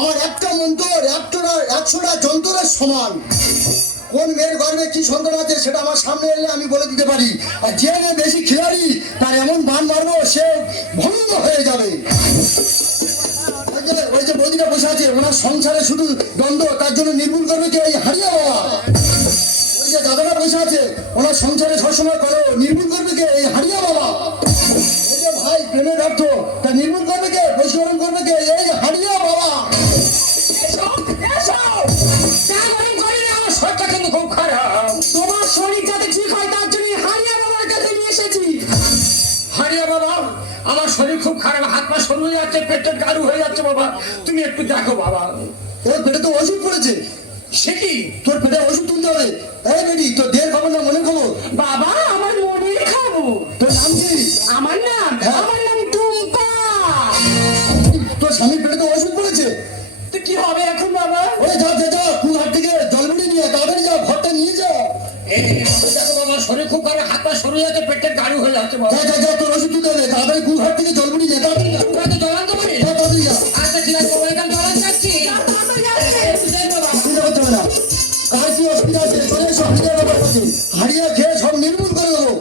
আমার একটা মন্ত্র একশোটা একশোটা যন্ত্রের সমান। কোন মেয়ের গর্বে কি সন্তান আছে সেটা আমার সামনে এলে আমি বলে দিতে পারি। আর যে মেয়ে বেশি খিলাড়ি, তার এমন বান মারবো সে ভঙ্গ হয়ে যাবে। ওই যে বৌদিটা বসে আছে, ওনার সংসারে শুধু দ্বন্দ্ব, তার জন্য নির্মূল করবে কি? এই হারিয়া বাবা। ওই যে দাদাটা বসে আছে, ওনার সংসারে সবসময় করো, নির্মূল করবে কে? এই হারিয়া বাবা। ওই যে ভাই প্রেমের অর্থ তা নির্মূল করবে কে? তোমার শরীর যাতে ঠিক হয় তার জন্য হারিয়া বাবার কাছে নিয়ে এসেছি। হারিয়া বাবা আমার শরীর খুব খারাপ হাত পা সরু হয়ে যাচ্ছে পেটের গাড়ু হয়ে যাচ্ছে বাবা। তুমি একটু দেখো বাবা। তোর পেটে তো ওষুধ পড়েছে। সে কি? তোর পেটে ওষুধ তুলতে হবে। এই বেটি তোর দেহের খবর না মনের খবর? বাবা আমার মনের খাব তোর নাম কি? আমার নাম হ্যাঁ। আমার নাম টুম্পা। তোর স্বামীর পেটে তো ওষুধ পড়েছে। তো কি হবে এখন? শরীর খুব খারাপ হাত পা সরু হয়ে যাচ্ছে পেটের গাড়ি হয়ে যাচ্ছে যা যা যা তোর ওষুধ তুলতে হবে তাড়াতাড়ি গুহার থেকে জলমুড়ি নিয়ে তাড়াতাড়ি যা তো জলান তো পারি যা, তাড়াতাড়ি যা আচ্ছা ঠিক আছে বাবা এখানে জলান যাচ্ছি কার কি অসুবিধা আছে হারিয়া খেয়ে সব নির্মূল করে দেবো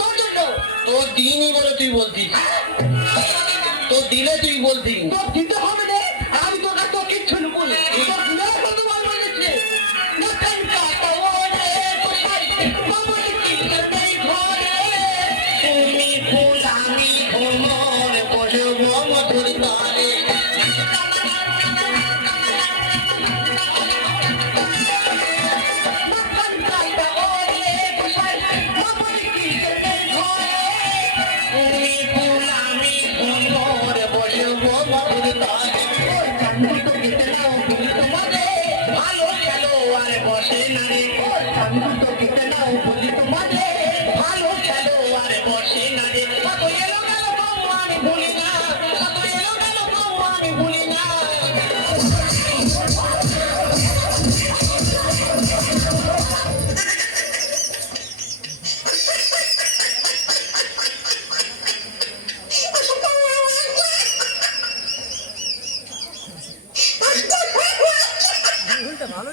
তোর জন্য তোর দিনই বলে তুই বলতি তোর দিলে তুই বলতি তোর দিতে হবে রে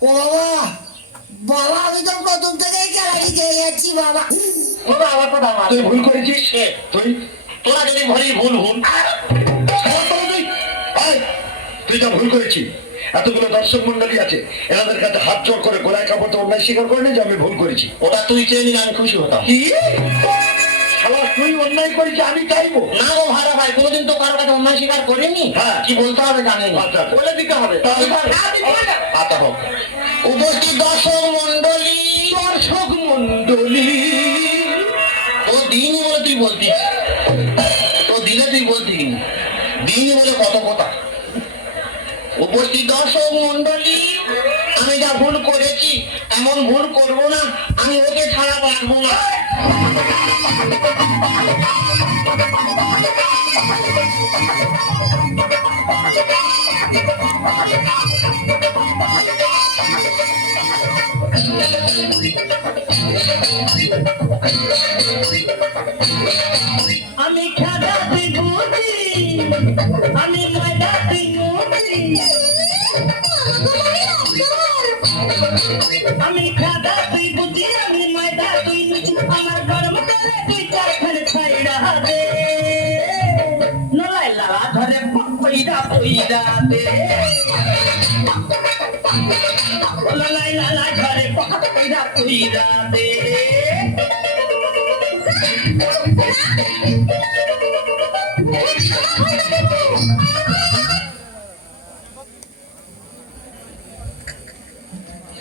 ও বাবা বাবা আমি তো প্রথম খেলা শিখে যাচ্ছি বাবা। তুই ভুল করেছিস। তুই তোরা যদি ভরি ভুল ভুল। তুই। যা ভুল করেছি এতগুলো দর্শক মন্ডলী আছে এনাদের কাছে হাত জোর করে গোলায় কাপড় অন্যায় স্বীকার করে নি যে আমি ভুল করেছি। ওটা তুই চেয়ে নিলে আমি খুশি হতাম। কি শালা তুই অন্যায় করেছি আমি চাইব। না গো ভাড়া ভাই কোনোদিন তো কারও কাছে অন্যায় স্বীকার করিনি। কি বলতে হবে জানেন। বলে দিতে হবে। আচ্ছা হোক। উপস্থিত দর্শক মন্ডলী দর্শক মন্ডলী ও দিনই বলে তুই বলতিস। তো দিলে তুই বলতি দিনই বলে কত কথা। উপস্থিত দর্শক মন্ডলী আমি যা ভুল করেছি এমন ভুল করব না আমি ওকে ছাড়া পারব না। আমি তুই বুঝি আমি তুই মুড়ি আমি খাদা তুই বুঝি আমি ময়দা তুই মুচি আমার গরম করে তুই চারখানে ছাইড়া দে। নলাই লালা ধরে পইরা পইরা দে। নলাই লালা ঘরে পইরা পইরা দে। Thank you.